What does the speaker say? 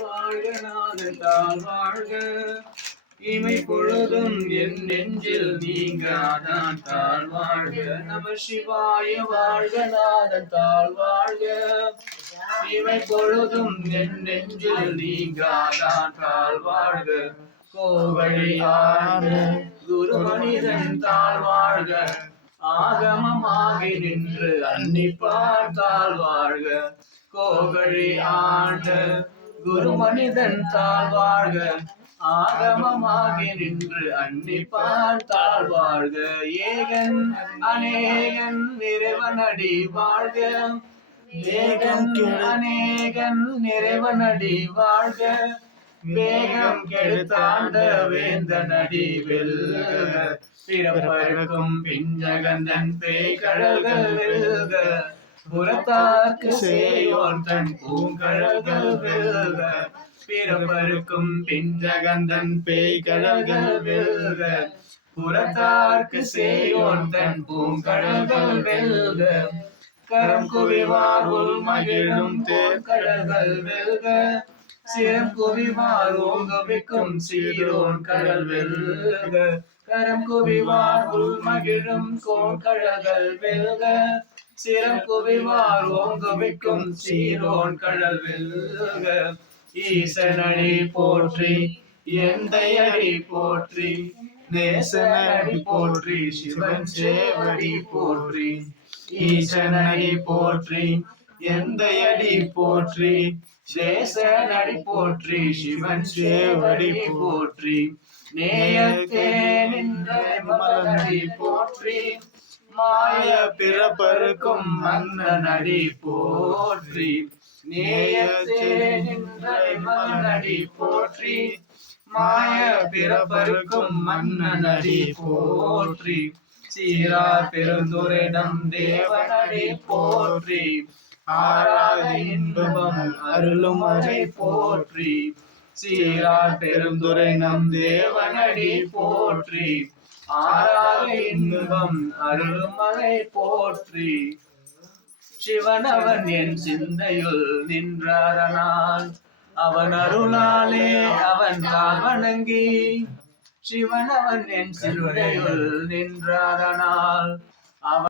வாழ்க நாதன் தாழ் வாழ்க இமை பொழுதும் என் நெஞ்சில் நீங்காதான் தாழ் வாழ்க நம சிவாய வாழ்க நாதன் தாழ் வாழ்க இமை பொழுதும் என் நெஞ்சில் நீங்காதான் தாழ் வாழ்க கோவழியான குரு மனிதன் தாழ் வாழ்க ஆகமமாகி நின்று அன்னிப்பான் தாழ் வாழ்க கோகழி ஆண்ட குரு மனிதன் தாழ் வாழ்க ஆகமமாகி நின்று அன்னிப்பான் தாழ் வாழ்க ஏகன் அநேகன் இறைவனடி வாழ்க ஏகன் அநேகன் இறைவனடி வாழ்க வேகம் கெடுத்தாண்ட வேந்தனடி வெல்க பிறப்பருக்கும் பிஞ்சகந்தன் பேய்கழல்கள் வெல்க புறத்தார்க்கு சேயோன் தன் பூங்கழல்கள் வெல்க பிறப்பருக்கும் பிஞ்சகந்தன் பேய்கழல்கள் வெல்க புறத்தார்க்கு சேயோன் தன் பூங்கழல்கள் வெல்க கரம் குவிவார் உள் மகிழும் தேர்கழல்கள் வெல்க சிரம் குவிவார் ஓங்குவிக்கும் சீரோன் கடல் வெல்க கரம் குவிவார் உள் மகிழும் கோண்கழல்கள் வெல்க சிரம் குவிவார் ஓங்குவிக்கும் சீரோன் கடல் வெல்க ஈசனடி போற்றி எந்தையடி போற்றி நேசனடி போற்றி சிவன் சேவடி போற்றி ஈசனடி போற்றி எந்தையடி போற்றி சேசனடி போற்றி சிவன் சேவடி போற்றி நேயத்தே நின்ற மலனடி போற்றி மாய பிறப்பருக்கும் மன்னனடி போற்றி நேயத்தே நின்ற மலனடி போற்றி மாய பிறப்பருக்கும் மன்னனடி போற்றி சீரா பெருந்துரைடம் தேவனடி போற்றி ஆராத இன்பம் அருளும் அதை போற்றி சீரா பெருந்துரை நம் தேவனடி போற்றி ஆராத இன்பம் அருளும் அதை போற்றி சிவனவன் என் சிந்தையுள் நின்றாரனால் அவன் அருளாலே அவன் கால் வணங்கி சிவனவன் என் சிந்தையுள் நின்றாரனால் அவன்